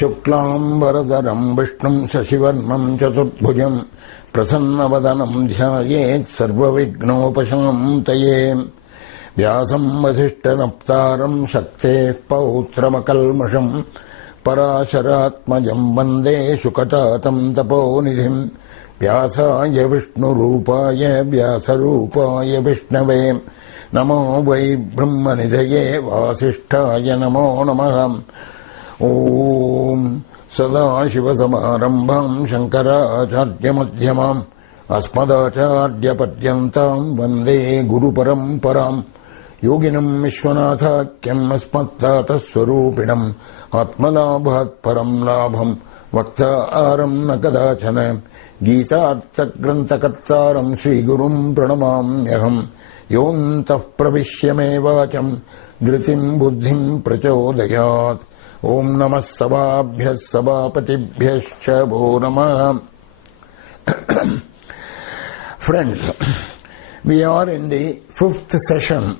Shuklam Vishnum Sasivarnam Chaturbhujam Prasannavadanam Dhyayet Sarvavighnopashamtaye Vyasam Vasishtanaptaram Shakte Pautramakalmasham Parasharatmajam Vande Shukatatam Taponidhim Vyasaya Vishnu Rupaya Vyasarupaya Vishnave Namo Vai Brahmanidhaye Vasishtaya Namo Namaham Om Sadashiva Samarambham Shankaracharya Madhyamam Asmadacharya Padyantam Vande Guru Paramparam Yoginam Vishwanathakyam Asmattata Swarupinam Atmalabhat Param Labham Vaktaram Nakadachanam Gītārtha Granthakattaram Sri Gurum Pranamamyaham Yontah Pravishyame Vacham Gritim Buddhim Prachodayat Om Namah Sabhabhyas Sabhapatibhyascha Bho Namaha. Friends, we are in the 5th session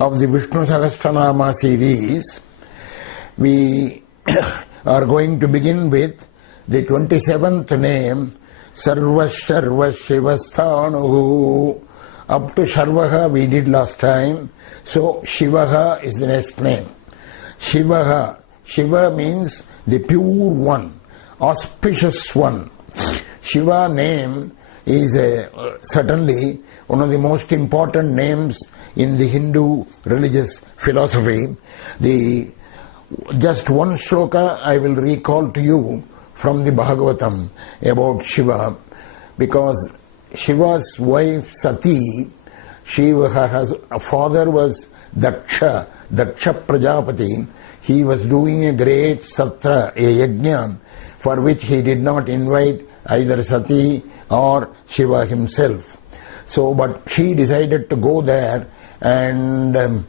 of the Viṣṇu Sahasranāma series. We are going to begin with the 27th name, Sarva Shivasthanuhu. Up to Sarvaha we did last time, so Shivaha is the next name. Shivaha. Shiva means the pure one, auspicious one. Shiva name is certainly one of the most important names in the Hindu religious philosophy. Just one shloka I will recall to you from the Bhagavatam about Shiva, because Shiva's wife Sati, her father was Daksha Prajapati. He was doing a great satra, a yajna, for which he did not invite either Sati or Shiva himself. So, but she decided to go there and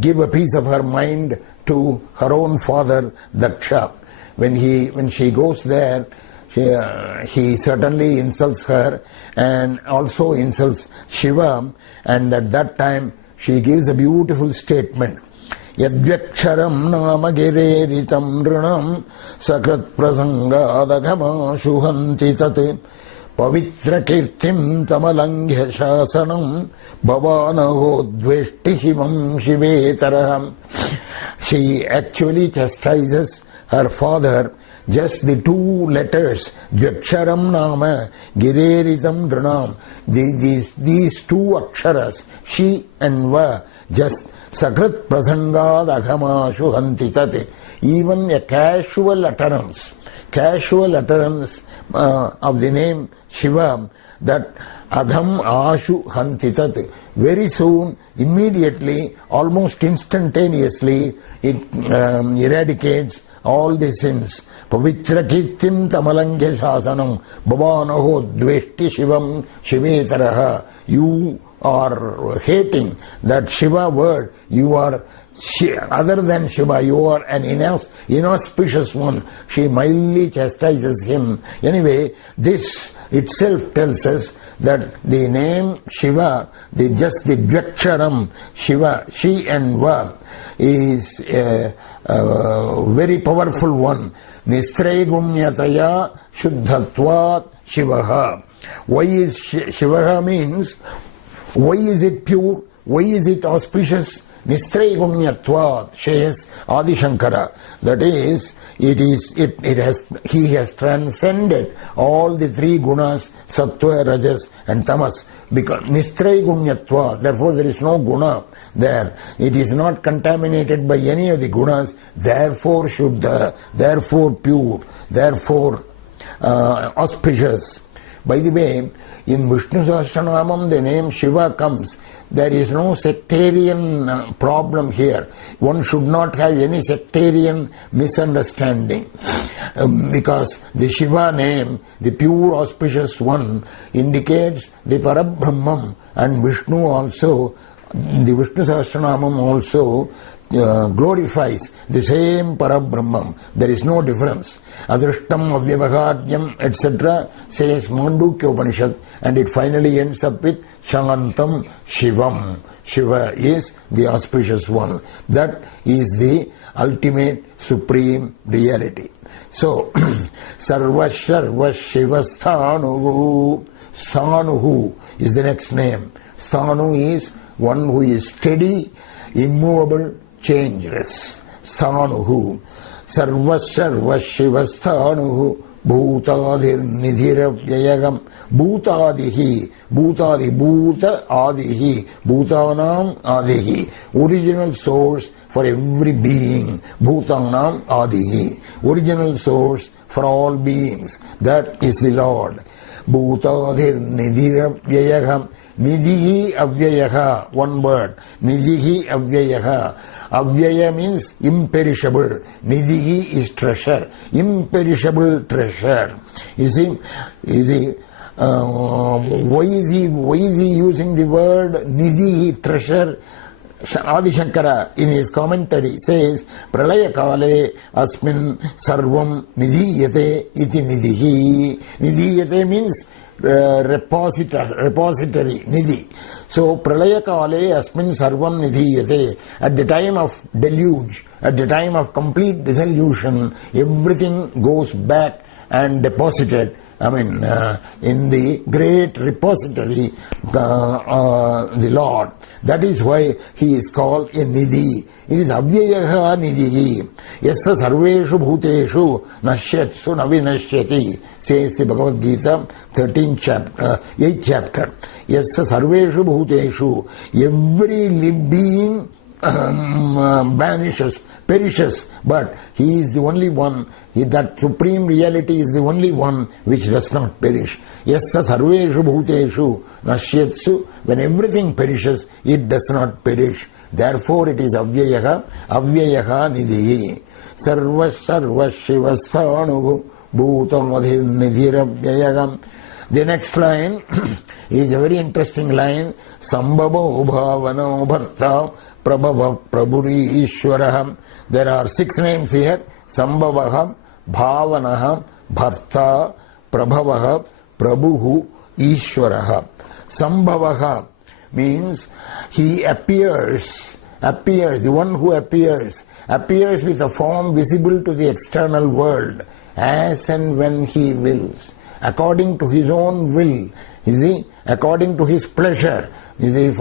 give a piece of her mind to her own father, Daksha. When she goes there, he certainly insults her and also insults Shiva, and at that time she gives a beautiful statement. Yadvyaksharam nama gireritam nrunam sakrat prasangādagama shuhanti tate pavitra kirtim tamalangya shasanam bhavanaho dveshti shivam shivetaraham. She actually chastises her father. Just the two letters, Dvyaksharam nama gireritam nrunam, these two aksharas, she and va, just sakrat prasangād aghama shuhanti tate. Even a casual utterance of the name Shiva, that agham ashu hanti tate, very soon, immediately, almost instantaneously, it eradicates all the sins. Pavitra kirtim tamalangya shasanam bhavanaho dveshti shivam shivetaraha. You are hating that Shiva word. You are, other than Shiva, you are an inauspicious one. She mildly chastises him. Anyway, this itself tells us that the name Shiva, just the Dvyaksharam, Shiva, she and Va, is a very powerful one. Nistrayagumyataya shuddhatvat Shivaha. Why is Shivaha means, why is it pure? Why is it auspicious? Nistrayagumyatvat, says Adi Shankara. That is, he has transcended all the three gunas, sattva, rajas and tamas. Because nistrayagumyatvat, therefore there is no guna there. It is not contaminated by any of the gunas, therefore shuddha, therefore pure, therefore auspicious. By the way, in Viṣṇu Sahasranamam the name Shiva comes. There is no sectarian problem here. One should not have any sectarian misunderstanding. Because the Shiva name, the pure auspicious one, indicates the Parabrahman, and Vishnu also, the Viṣṇu Sahasranamam also glorifies the same Parabrahman. There is no difference. Adrishtam avyavahāryam, etc. says Mandukya Upanishad, and it finally ends up with Shantam Shivam. Shiva is the auspicious one. That is the ultimate supreme reality. So, Sarva Sharva Shiva Sthanuhu. Sthanuhu is the next name. Sthanu is one who is steady, immovable, changeless. Sthanuhu. Sarva Sharva Shiva Sthanuhu. Bhutadir Nidhiravyayagam. Bhutadihi. Bhutadi. Bhuta Adihi. Bhutanam Adihi. Original source for every being. Bhutanam Adihi. Original source for all beings. That is the Lord. Bhutadir Nidhiravyayagam. Nidhihi Avyayaha. One word. Nidhihi Avyayaha. Avyaya means imperishable. Nidhihi is treasure. Imperishable treasure. You see, why is he using the word Nidhihi, treasure? Adi Shankara in his commentary says, Pralaya Kale Asmin Sarvam Nidhiyate iti Nidhihi. Nidhiyate means repository, Nidhi. So, Pralaya Kale Asmin Sarvam Nidhiyate. At the time of deluge, at the time of complete dissolution, everything goes back and deposited. In the great repository, the Lord. That is why he is called a Nidhi. It is Avyayaha Nidhi. Yassa Sarveshu Bhuteshu Nashyatsu Navinashyati, says the Bhagavad Gita, 8th chapter. Yassa Sarveshu Bhuteshu. Every being vanishes, perishes, but he is the only one, that supreme reality is the only one which does not perish. Yassa sarveshu bhuteshu nashyatsu. When everything perishes, it does not perish. Therefore it is avyayaha nidhi. Sarva shiva sthanuhu bhutamodhir nidhiravyayagam. The next line is a very interesting line. Sambhavo bhavano bharta prabhava prabhuri ishwaraham. There are 6 names here. Sambhavaha, bhavanaha, bharta, prabhavaha, prabhuhu, ishwaraha. Sambhavaha means he appears, the one who appears with a form visible to the external world as and when he wills, according to his own will, you see, according to his pleasure, you see,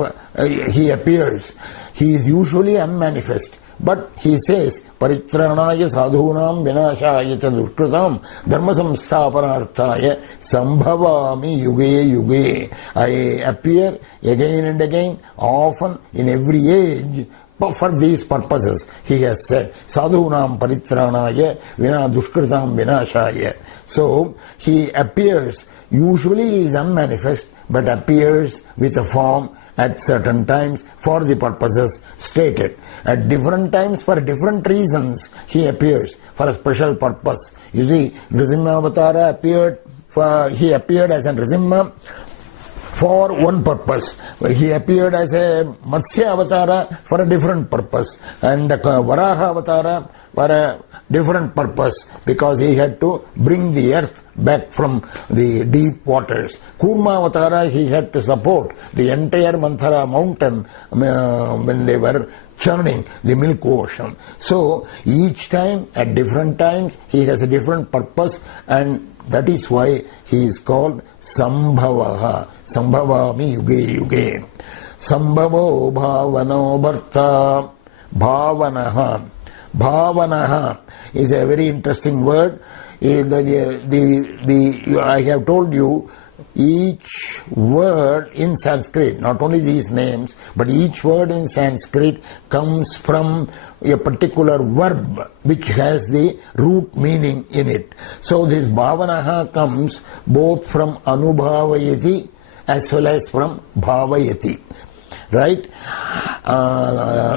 he appears. He is usually unmanifest, but he says, Paritranaya sadhunam vinashaya cha dushkritam dharma samsthapanarthaya sambhavami yuge yuge. I appear again and again, often in every age, for these purposes. He has said, sadhunam paritranaya dushkritam vinashaya. So, he appears, usually he is unmanifest, but appears with a form at certain times for the purposes stated. At different times, for different reasons, he appears for a special purpose. You see, Nrisimha Avatara he appeared as a Nrisimha for one purpose. He appeared as a Matsya Avatara for a different purpose, and Varaha Avatara for a different purpose, because he had to bring the earth back from the deep waters. Kurma Avatara, he had to support the entire Manthara mountain when they were churning the milk ocean. So each time, at different times, he has a different purpose, and that is why he is called Sambhavaha. Sambhavami yuge yuge. Sambhavo bhavano bharta. Bhavanaha. Bhavanaha is a very interesting word. I have told you, each word in Sanskrit, not only these names, but each word in Sanskrit comes from a particular verb which has the root meaning in it. So this bhavanaha comes both from anubhavayati as well as from bhavayati. Right?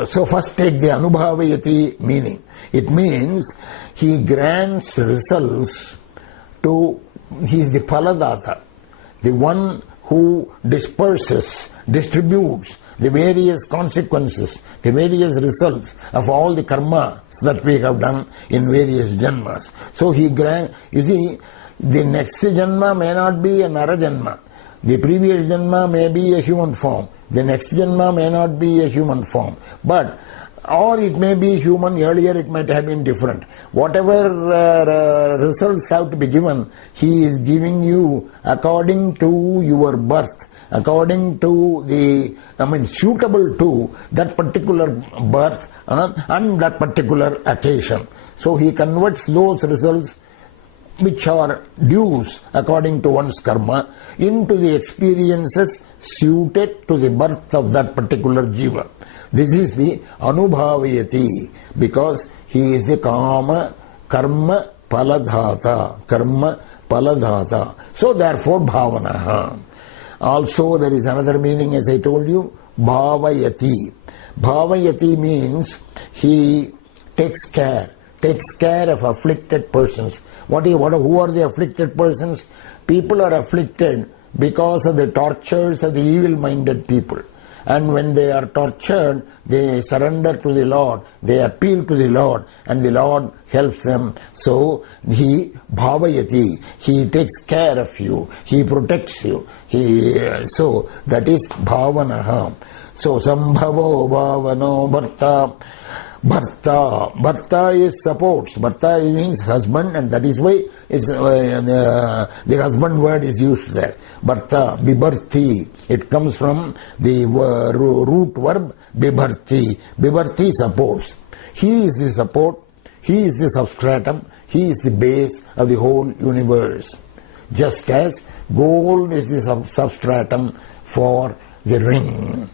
So first take the anubhavayati meaning. It means he grants results to, he is the phaladata, the one who disperses, distributes the various consequences, the various results of all the karma that we have done in various janmas. So he grants, you see, the next janma may not be a nara janma. The previous janma may be a human form. The next janma may not be a human form. But or it may be human. Earlier it might have been different. Whatever results have to be given, he is giving you according to your birth, according to the, suitable to that particular birth and that particular occasion. So he converts those results which are dues according to one's karma into the experiences suited to the birth of that particular jiva. This is the anubhavayati, because he is the karma paladhata. So therefore bhavanaha. Also there is another meaning, as I told you, bhavayati. Bhavayati means he takes care of afflicted persons. Who are the afflicted persons? People are afflicted because of the tortures of the evil-minded people. And when they are tortured, they surrender to the Lord, they appeal to the Lord, and the Lord helps them. So he bhavayati, he takes care of you, he protects you. So that is bhavanaha. So sambhavo bhavano bharta. Bharta is supports. Bharta means husband, and that is why it's the husband word is used there. Bharta, bibharti. It comes from the root verb bibharti. Bibharti supports. He is the support. He is the substratum. He is the base of the whole universe. Just as gold is the substratum for the ring,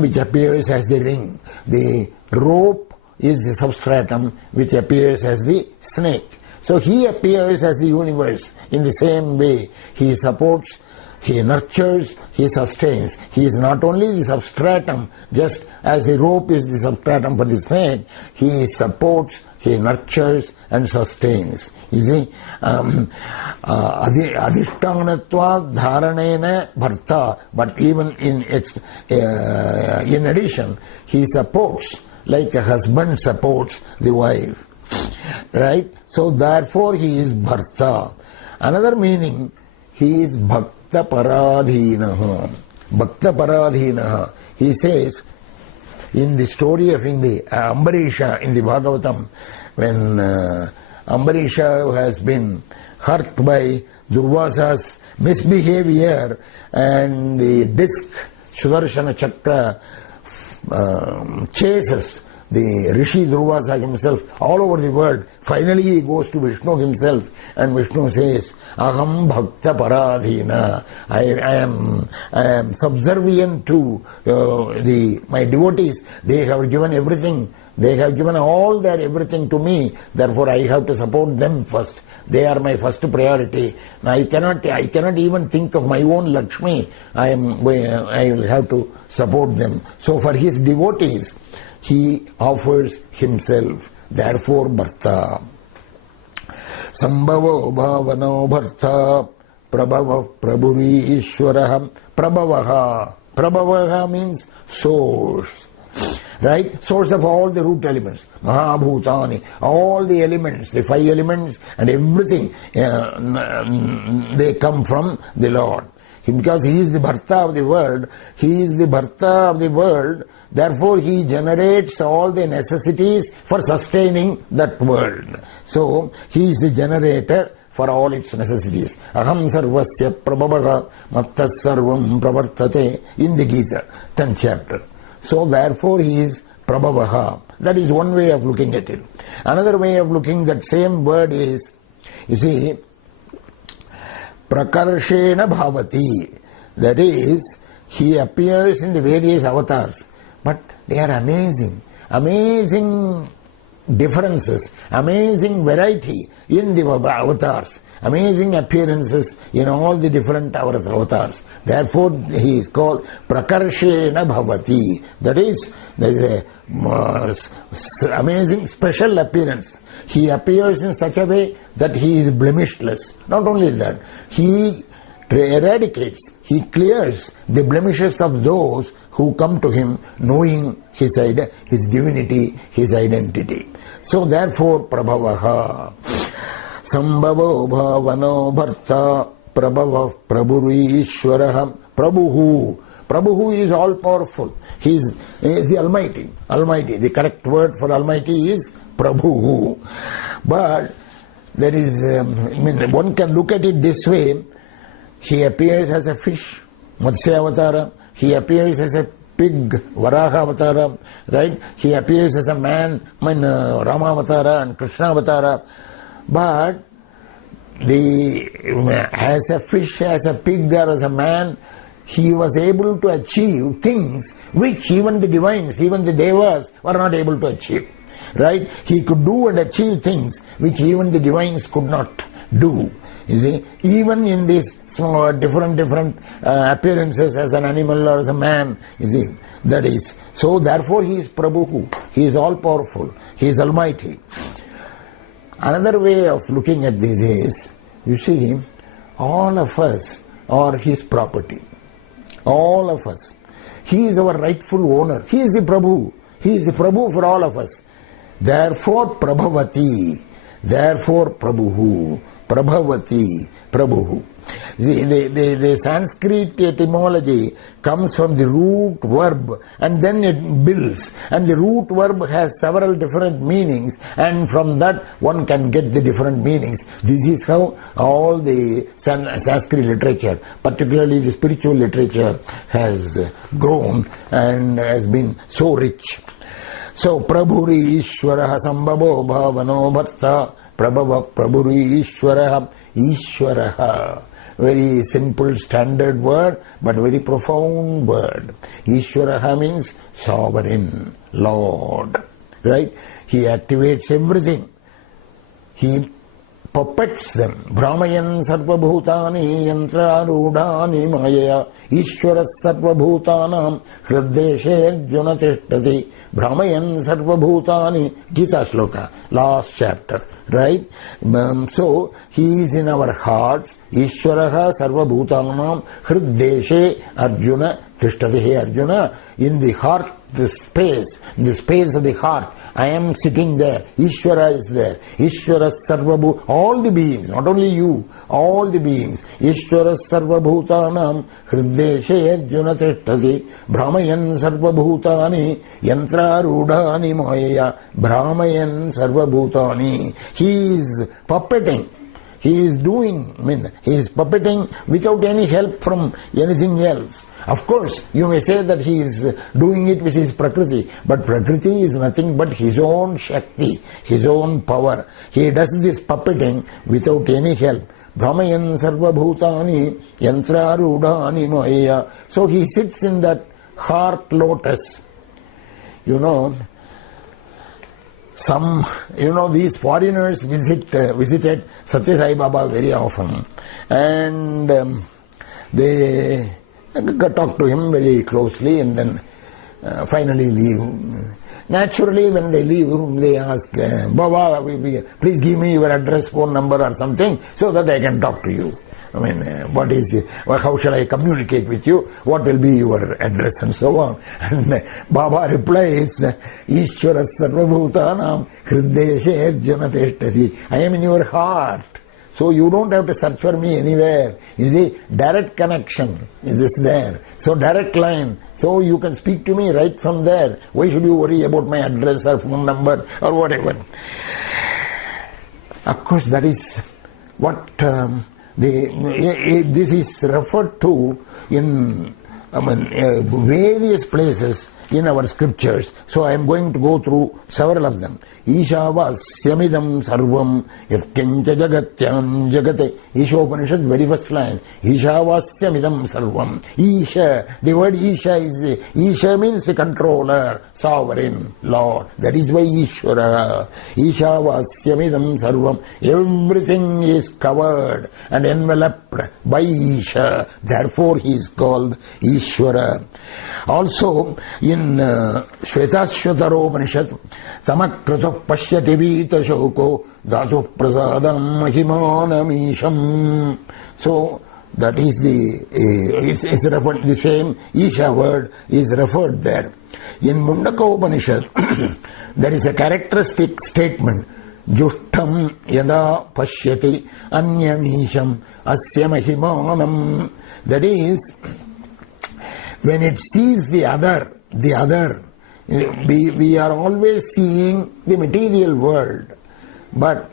which appears as the ring. The rope is the substratum which appears as the snake. So he appears as the universe in the same way. He supports, he nurtures, he sustains. He is not only the substratum, just as the rope is the substratum for the snake, he supports, he nurtures and sustains. You see, adhishtanatva dharanena bharta, but even in addition, he supports, like a husband supports the wife. Right? So therefore he is bharta. Another meaning, he is bhakta paradhinaha. Bhakta paradhinaha. He says, in the story of Ambarisha in the Bhagavatam, when Ambarisha has been hurt by Durvasa's misbehavior, and the disc Sudarshana Chakra chases the Rishi Durvasa himself all over the world. Finally he goes to Vishnu himself, and Vishnu says, Aham Bhakta Paradhina. I am subservient to my devotees. They have given everything. They have given all their everything to me. Therefore I have to support them first. They are my first priority. Now I cannot even think of my own Lakshmi. I will have to support them. So for his devotees, he offers himself. Therefore bharta. Sambhavo bhavano bharta. Prabhava prabhuri ishwaraha. Prabhavaha means source. Right? Source of all the root elements. Mahabhutani. All the elements, the 5 elements and everything, they come from the Lord. Because he is the bharta of the world, he is the bharta of the world, therefore he generates all the necessities for sustaining that world. So he is the generator for all its necessities. Aham sarvasya prabhavaha mattas sarvam pravartate, in the Gita, 10th chapter. So therefore he is prabhavaha. That is one way of looking at it. Another way of looking that same word is, you see, prakarshena bhavati. That is, he appears in the various avatars. But they are amazing. Amazing differences, amazing variety in the avatars, amazing appearances in all the different avatars. Therefore he is called prakarshena bhavati. That is, there is a amazing special appearance. He appears in such a way that he is blemishless. Not only that, he eradicates, he clears the blemishes of those who come to him knowing his divinity, his identity. So therefore prabhavaha. Sambhavo bhavano bharta. Prabhava prabhuri ishwaraha. Prabhuhu. Prabhuhu is all powerful. He is the Almighty. Almighty. The correct word for Almighty is Prabhuhu. But there is, one can look at it this way. He appears as a fish, Matsya Avatara. He appears as a pig, Varaha Avatara, right? He appears as a man, Rama Avatara and Krishna Avatara. But as a fish, as a pig, or as a man, he was able to achieve things which even the divines, even the devas were not able to achieve. Right? He could do and achieve things which even the divines could not do. You see, even in these small, different appearances as an animal or as a man, you see, that is. So therefore he is Prabhu. He is all powerful. He is Almighty. Another way of looking at this is, you see, all of us are his property. All of us. He is our rightful owner. He is the Prabhu. He is the Prabhu for all of us. Therefore Prabhavati. Therefore Prabhuhu. Prabhavati. Prabhuhu. The Sanskrit etymology comes from the root verb and then it builds, and the root verb has several different meanings, and from that one can get the different meanings. This is how all the Sanskrit literature, particularly the spiritual literature, has grown and has been so rich. So Prabhuri Ishwaraha Sambhavo Bhavano Bhatta Prabhava Prabhuri Ishwaraha Ishwaraha. Very simple standard word, but very profound word. Ishwaraha means sovereign, Lord. Right? He activates everything. He puppets them. Brahmayan sarvabhutani yantrarudhani maya Ishwara sarvabhutanam hriddeshe arjuna tishtati. Brahmayan sarvabhutani, Gita shloka, last chapter. Right? So, he is in our hearts. Ishwaraha sarvabhutanam hriddeshe arjuna tishtati. Hey Arjuna, in the heart, in the space of the heart, I am sitting there. Ishwara is there. Ishwara sarvabhu, all the beings, not only you, all the beings. Ishwara sarvabhutanam hriddeshe arjuna tishtati. Brahmayan sarvabhutani yantrarudhani maya. Brahmayan sarvabhutani. He is puppeting. He is doing, he is puppeting without any help from anything else. Of course, you may say that he is doing it with his Prakriti, but Prakriti is nothing but his own Shakti, his own power. He does this puppeting without any help. Brahmayan sarvabhutani yantrarudhani maya. So he sits in that heart lotus. These foreigners visited Satya Sai Baba very often, and they talk to him very closely and then finally leave. Naturally, when they leave, they ask, Baba, please give me your address, phone number or something so that I can talk to you. How shall I communicate with you? What will be your address and so on? And Baba replies, Ishwara sarvabhutanam hriddeshe arjuna tishtati. I am in your heart. So you don't have to search for me anywhere. You see, direct connection is there. So direct line. So you can speak to me right from there. Why should you worry about my address or phone number or whatever? Of course, that is what this is referred to in various places in our scriptures. So I am going to go through several of them. Ishavasyamidam sarvam yatkincha jagatyam jagate. Isha Upanishad, very first line. Ishavasyamidam sarvam. Isha, the word Isha is, Isha means the controller, sovereign, Lord. That is why Ishvara. Ishavasyamidam sarvam. Everything is covered and enveloped by Isha. Therefore he is called Ishvara. Also, in Shvetashvataro Upanishad, Samakrita Pashyati Vita Shoko Dhatu Prasadam Mahimanamisham. So, that is it's referred, the same Isha word is referred there. In Mundaka Upanishad, there is a characteristic statement, Jushtam Yada Pashyati Anyamisham Asya Mahimanam. That is, when it sees the other, we are always seeing the material world. But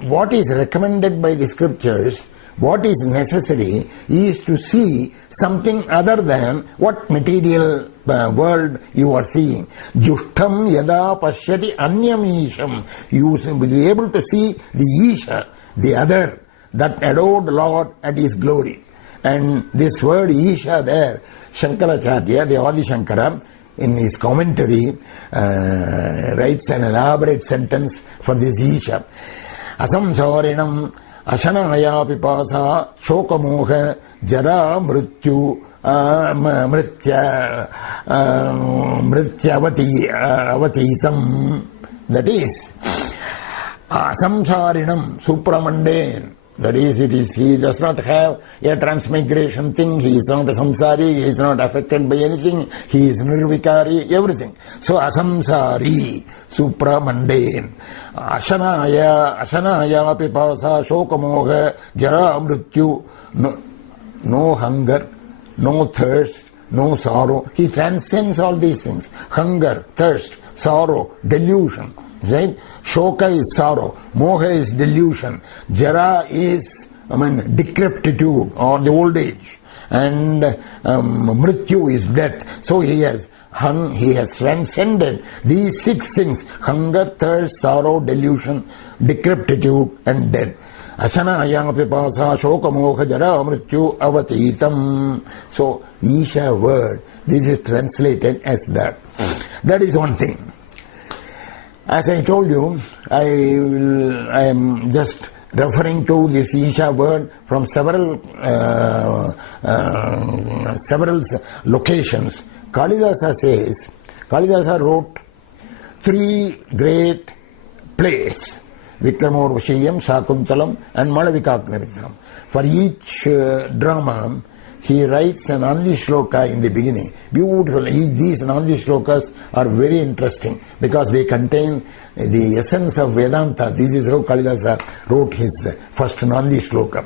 what is recommended by the scriptures, what is necessary, is to see something other than what material world you are seeing. Jushtam yada pashyati anyam isham. You will be able to see the Isha, the other, that adored Lord at His glory. And this word Isha there, Shankaracharya, the Adi Shankara, in his commentary, writes an elaborate sentence for this Isha. Asamsarinam ashanaya pipasa shokamoha jara mrityu mrityavatitam. That is, asamsarinam, supramundane. That is, he does not have a transmigration thing, he is not a samsari, he is not affected by anything, he is nirvikari, everything. So, asamsari, supramundane. Ashanaya pipasa shokamoha jara mrityu. No hunger, no thirst, no sorrow. He transcends all these things. Hunger, thirst, sorrow, delusion. Right? Shoka is sorrow, moha is delusion, jara is, decrepitude or the old age, and mrityu is death. So he has transcended these 6 things: hunger, thirst, sorrow, delusion, decrepitude, and death. Ashanaya pipasa shoka moha jara mrityu avatitam. So Isha word, this is translated as that. That is one thing. As I told you, I am just referring to this Isha word from several locations. Kalidasa wrote 3 great plays: Vikramorvashiyam, Shakuntalam, and Malavikagnimitram. For each drama, he writes an Nandi Shloka in the beginning. Beautiful. These Nandi Shlokas are very interesting because they contain the essence of Vedanta. This is how Kalidasa wrote his first Nandi Shloka.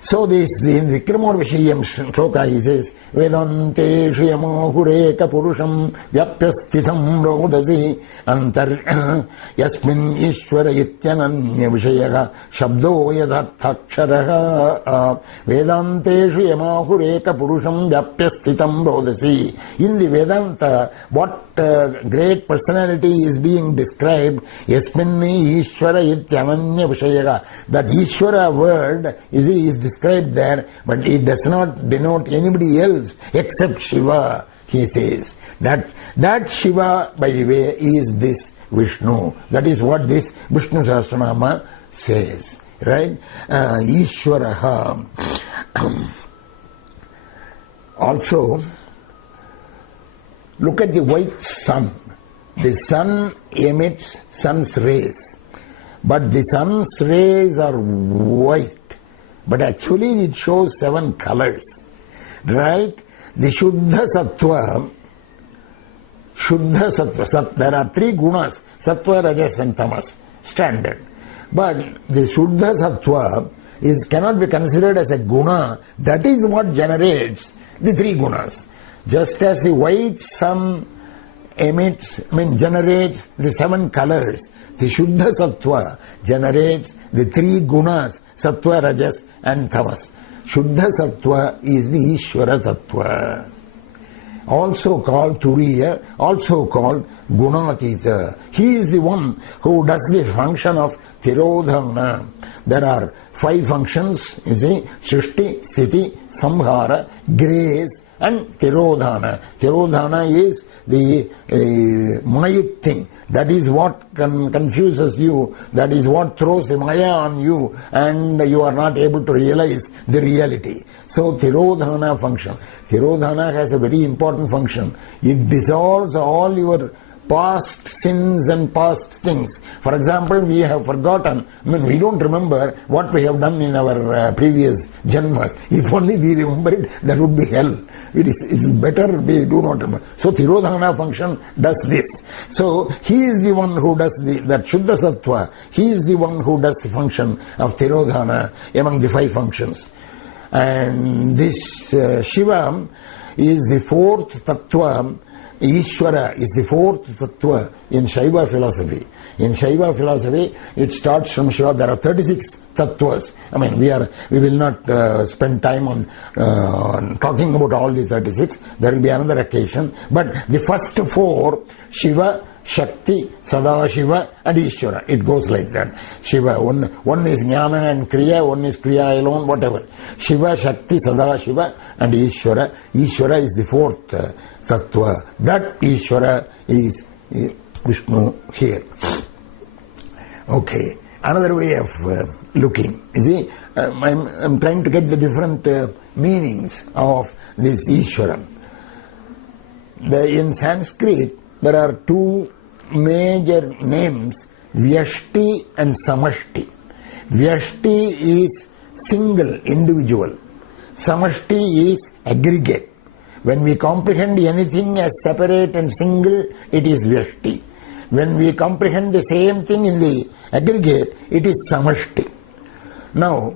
So this, in Vikramorvashiyam Shloka, he says, Vedante Shiyamahureka Purusham Vyapyasthitham Rodasi Antar Yasmin Ishvara Ityananya Vishayaga Shabdo Yadhataksharaha Vedante Shiyamahureka Purusham Vyapyasthitham Rodasi. In the Vedanta, what great personality is being described? Yasmin Ishvara Ityananya Vishayaga. That Ishvara word is described there, but it does not denote anybody else except Shiva, he says. That Shiva, by the way, is this Vishnu. That is what this Viṣṇu Sahasranāma says. Right? Ishvaraha. Also, look at the white sun. The sun emits sun's rays. But the sun's rays are white. But actually it shows 7 colors. Right? The Shuddha Sattva, there are 3 gunas, Sattva, Rajas and Tamas, standard. But the Shuddha Sattva cannot be considered as a guna. That is what generates the 3 gunas. Just as the white sun generates the 7 colors, the Shuddha Sattva generates the 3 gunas, Sattva, Rajas and Tamas. Shuddha Sattva is the Ishvara Sattva. Also called Turiya, also called Gunatita. He is the one who does the function of Tirodhana. There are 5 functions, you see, Srishti, Sthiti, Samhara, Grace and Tirodhana. Tirodhana is the Mayic thing. That is what confuses you. That is what throws the Maya on you, and you are not able to realize the reality. So Tirodhana function. Tirodhana has a very important function. It dissolves all your past sins and past things. For example, we have forgotten, we don't remember what we have done in our previous janmas. If only we remember it, that would be hell. It is better we do not remember. So Tirodhana function does this. So he is the one who does that Shuddha Sattva. He is the one who does the function of Tirodhana among the 5 functions. And this Shiva is the fourth tattva. Ishvara is the fourth tattva in Shiva philosophy. In Shiva philosophy, it starts from Shiva. There are 36 tattvas. I mean, we will not spend time on talking about all the 36. There will be another occasion. But the first four, Shiva, Shakti, Sadashiva and Ishvara. It goes like that. Shiva, one is Jnana and Kriya, one is Kriya alone, whatever. Shiva, Shakti, Sadashiva and Ishvara. Ishvara is the fourth tattva. That Ishvara is Vishnu here. Okay. Another way of looking. You see, I'm trying to get the different meanings of this Ishvara. In Sanskrit, there are two major names, Vyashti and Samashti. Vyashti is single, individual. Samashti is aggregate. When we comprehend anything as separate and single, it is Vyashti. When we comprehend the same thing in the aggregate, it is Samashti. Now,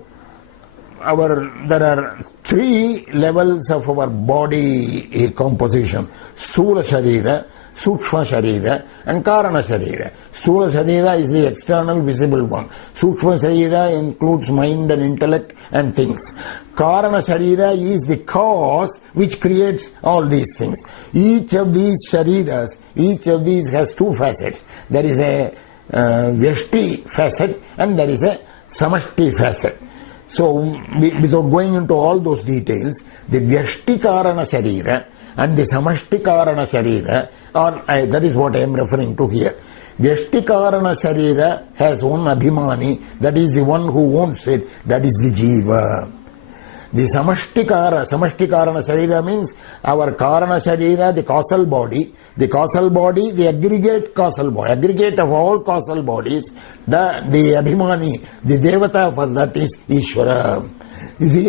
there are three levels of our body composition. Sthula Sharira, Sukshma Sharira and Karana Sharira. Sthula Sharira is the external visible one. Sukshma Sharira includes mind and intellect and things. Karana Sharira is the cause which creates all these things. Each of these Shariras, each of these has two facets. There is a Vyashti facet and there is a Samashti facet. So, without going into all those details, the Vyashti Karana Sharira and the Samashti Karana Sharira, that is what I am referring to here. Vyashti Karana Sharira has one Abhimani, that is the one who owns it, that is the Jiva. The Samashti Karana Sharira means our Karana Sharira, the causal body, the aggregate causal body, aggregate of all causal bodies, the Abhimani, the Devata for that is Ishvara. You see,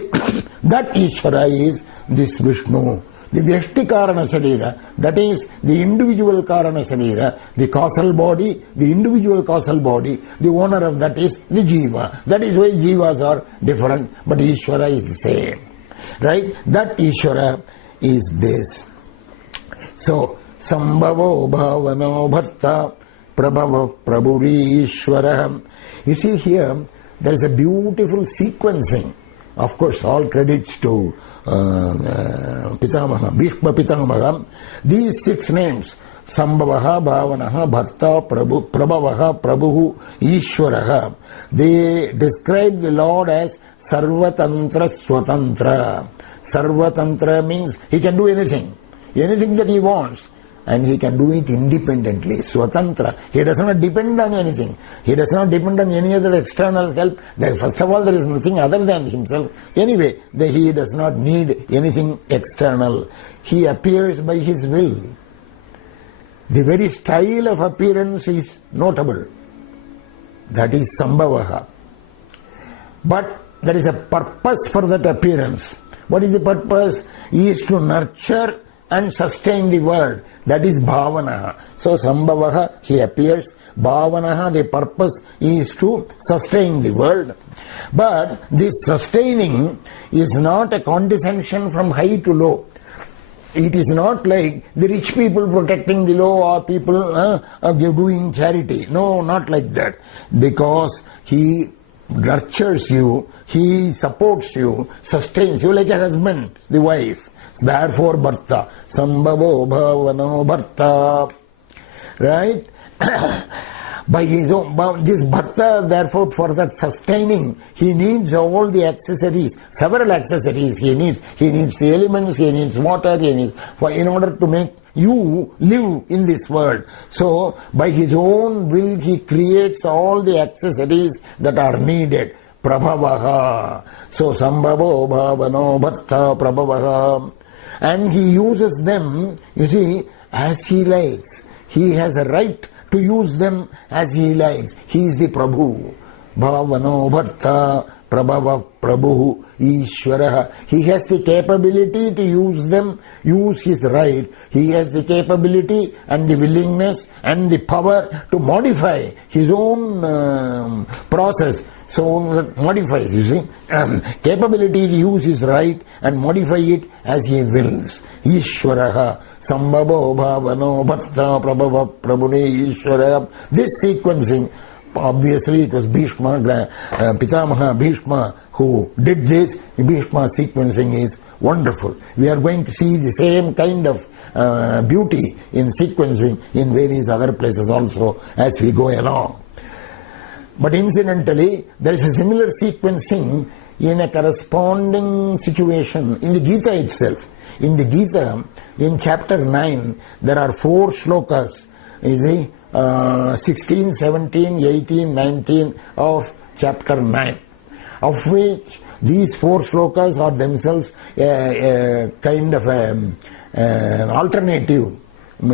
that Ishvara is this Vishnu. The Vyashti Karana Sharira, that is the individual Karana Sharira, the causal body, the individual causal body, the owner of that is the Jiva. That is why Jivas are different, but Ishvara is the same. Right? That Ishvara is this. So, Sambhavo Bhavano Bharta Prabhava Prabhuri Ishvara. You see here, there is a beautiful sequencing. Of course, all credits to Pitamaha, Bhishma Pitamaha. These 6 names, Sambhavaha, Bhavanaha, Bharta, Prabhavaha, Prabhu, Ishvaraha, they describe the Lord as Sarvatantra Swatantra. Sarvatantra means he can do anything that he wants. And he can do it independently, Swatantra. He does not depend on anything. He does not depend on any other external help. First of all, there is nothing other than himself. Anyway, he does not need anything external. He appears by his will. The very style of appearance is notable. That is Sambhavaha. But there is a purpose for that appearance. What is the purpose? He is to nurture and sustain the world. That is Bhavanaha. So Sambhavaha, he appears. Bhavanaha, the purpose is to sustain the world. But this sustaining is not a condescension from high to low. It is not like the rich people protecting the low or people doing charity. No, not like that. Because he nurtures you, he supports you, sustains you like a husband, the wife. Therefore, Bharta. Sambhavo Bhavano Bharta. Right? By his own, this Bharta, therefore, for that sustaining, he needs all the accessories, several accessories he needs. He needs the elements, he needs water, in order to make you live in this world. So, by his own will, he creates all the accessories that are needed. Prabhavaha. So, Sambhavo Bhavano Bharta Prabhavaha. And he uses them, you see, as he likes. He has a right to use them as he likes. He is the Prabhu. bhavano bharta prabhava prabhu ishvara. He has the capability to use them, use his right. He has the capability and the willingness and the power to modify his own process. So that modifies, you see, capability to use his right and modify it as he wills. Ishvaraha sambhavo bhavano bharta prabhava prabhune ishvara. This sequencing, obviously it was Bhishma, Pitamaha Bhishma who did this. Bhishma sequencing is wonderful. We are going to see the same kind of beauty in sequencing in various other places also as we go along. But incidentally, there is a similar sequencing in a corresponding situation in the Gita itself. In the Gita, in chapter 9, there are 4 shlokas, you see, 16, 17, 18, 19 of chapter 9, of which these 4 shlokas are themselves a kind of an alternative,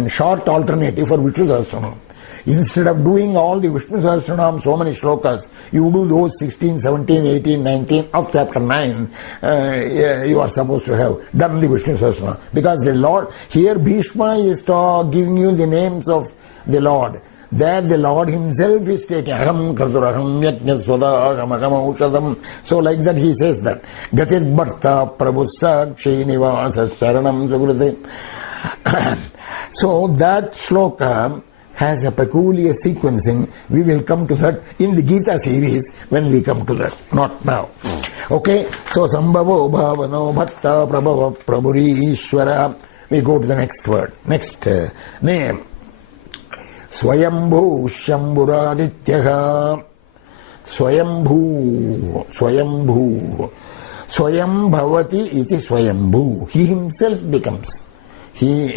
short alternative for Viṣṇu Sahasranāma. Instead of doing all the Viṣṇu Sahasranāma, so many shlokas, you do those 16, 17, 18, 19 of chapter 9, you are supposed to have done the Viṣṇu Sahasranāma. Because the Lord, here Bhishma is giving you the names of the Lord. There the Lord himself is taking aham karduraham yajna swada aham aham aushadam. So like that he says that gatir bharta prabhusa kshinivasa sharanam sugrute. So that shloka has a peculiar sequencing. We will come to that in the Gita series when we come to that, not now. Okay, so sambhavo bhavano bharta prabhava prabhuri ishvara. We go to the next word, next name. Swayambhu Shambhuradityaha. Swayambhu Swayam bhavati iti Swayambhu. He himself becomes. He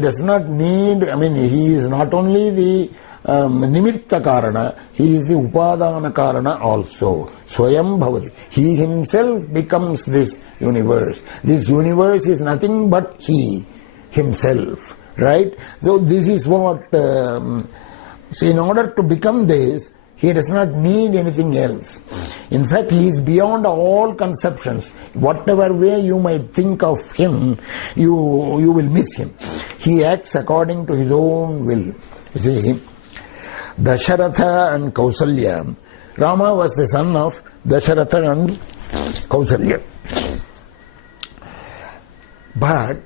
does not need, he is not only the nimitta karana, he is the upadana karana also. Swayam bhavati. He himself becomes this universe. This universe is nothing but he himself. Right? So this is what, so in order to become this, he does not need anything else. In fact, he is beyond all conceptions. Whatever way you might think of him, you will miss him. He acts according to his own will. You see, Dasharatha and Kausalya. Rama was the son of Dasharatha and Kausalya. But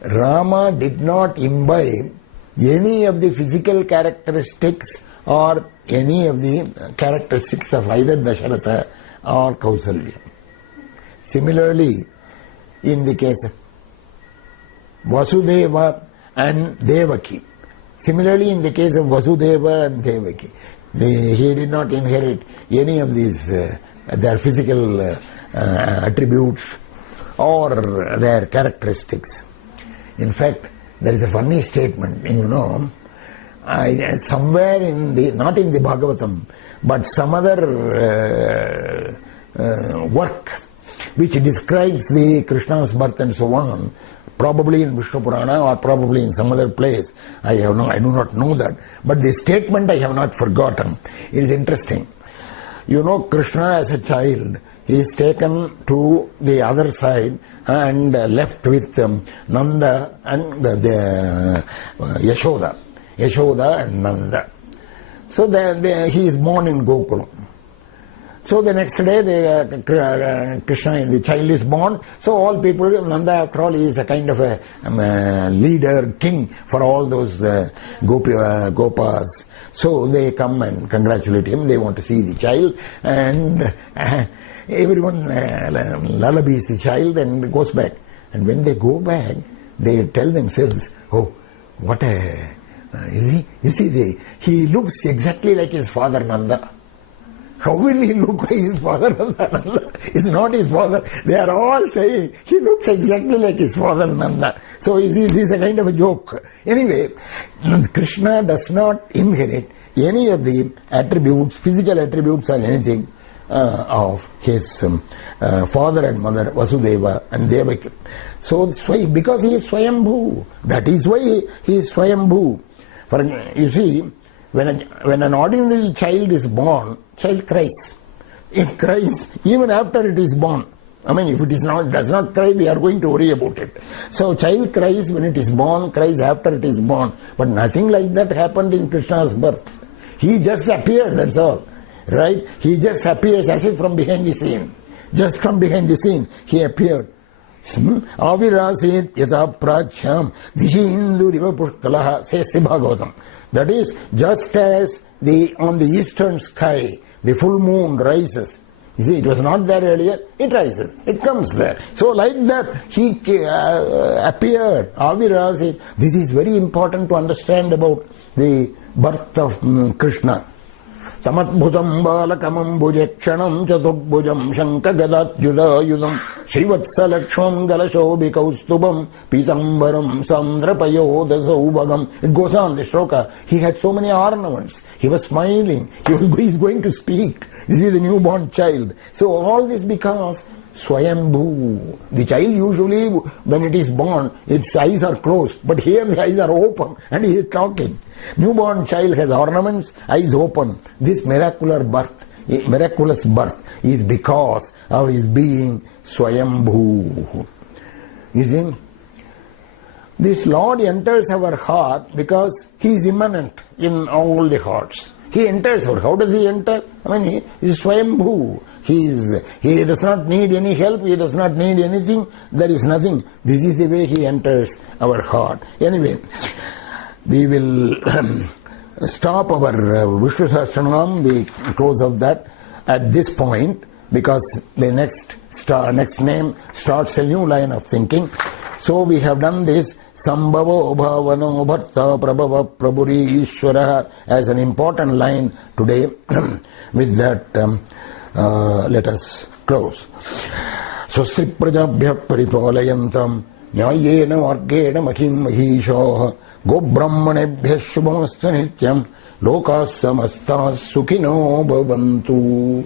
Rama did not imbibe any of the physical characteristics or any of the characteristics of either Dasharatha or Kausalya. Similarly, in the case of Vasudeva and Devaki. Similarly, in the case of Vasudeva and Devaki, he did not inherit any of these, their physical attributes or their characteristics. In fact, there is a funny statement, somewhere in the, not in the Bhagavatam, but some other work which describes the Krishna's birth and so on, probably in Vishnu Purana or probably in some other place. I do not know that. But the statement I have not forgotten. It is interesting. Krishna as a child is taken to the other side and left with Nanda and Yashoda. Yashoda and Nanda. So he is born in Gokulam. So the next day, Krishna, the child is born. So all people, Nanda after all is a kind of a leader, king for all those Gopas. So they come and congratulate him. They want to see the child, and everyone lullabies the child and goes back. And when they go back, they tell themselves, "Oh, what a you see, he looks exactly like his father Nanda." How will he look like his father? Nanda is not his father. They are all saying he looks exactly like his father Nanda. So this is a kind of a joke. Anyway, Krishna does not inherit any of the attributes, physical attributes or anything of his father and mother, Vasudeva and Devaki. So because he is Swayambhu, that is why he is Swayambhu. You see, when an ordinary child is born, child cries. It cries even after it is born. I mean, if it does not cry, we are going to worry about it. So child cries when it is born, cries after it is born. But nothing like that happened in Krishna's birth. He just appeared, that's all. Right? He just appears as if from behind the scene. Just from behind the scene, he appeared. Avirasit yata prachyam dishindu riva pushkalaha, says Bhagavatam. That is, just as on the eastern sky, the full moon rises. You see, it was not there earlier, it rises, it comes there. So like that, he appeared, Avirasit. This is very important to understand about the birth of Krishna. Samatbhutam balakamam bhujakshanam chaturbhujam shankagadatjudayudam Srivatsalakshmam galashobhikaustubam pitambaram sandrapayodasaubagam. It goes on, the shloka. He had so many ornaments. He was smiling. He is going to speak. This is the newborn child. So all this because Swayambhu. The child usually, when it is born, its eyes are closed. But here the eyes are open and he is talking. Newborn child has ornaments, eyes open. This miraculous birth is because of his being Swayambhu. You see? This Lord enters our heart because he is immanent in all the hearts. He enters our. How does he enter? I mean, he is Swayambhu. He does not need any help. He does not need anything. There is nothing. This is the way he enters our heart. Anyway, we will stop our Viṣṇu Sahasranāma, the close of that, at this point, because the next name starts a new line of thinking. So we have done this Sambhavo Bhavano Bharta Prabhava Prabhuri Ishvara as an important line today. With that, let us close. Swasti Prajabhya Paripalayantam Nyayena Vargena Mahim Mahishoha Go Brahmanebhya Shubhamastu Nityam Lokas Samastas Sukhino Bhavantu.